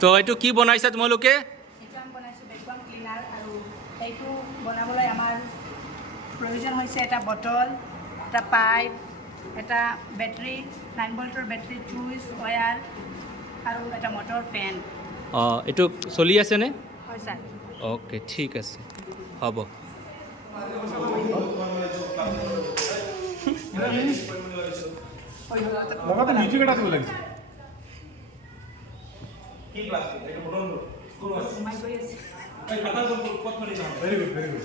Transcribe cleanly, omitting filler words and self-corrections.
তো এইটো কি বনাইছা তোমালোকে? এইটো আমি বনাইছোঁ ভেকুৱাম ক্লিনাৰ আৰু এইটো বনাবলৈ আমাৰ প্ৰয়োজন হৈছে এটা বটল, এটা পাইপ, এটা বেটাৰী 9 ভোল্টৰ বেটাৰী, চুইচ, ৱায়াৰ আৰু এটা মটৰ ফেন। অঁ এইটো চলি আছেনে? হয় ছাৰ। অ'কে ঠিক আছে হ'ব। লগাতে মিউজিক এটা দিব লাগিছে। সোমাই গৈ আছে। Very good very good.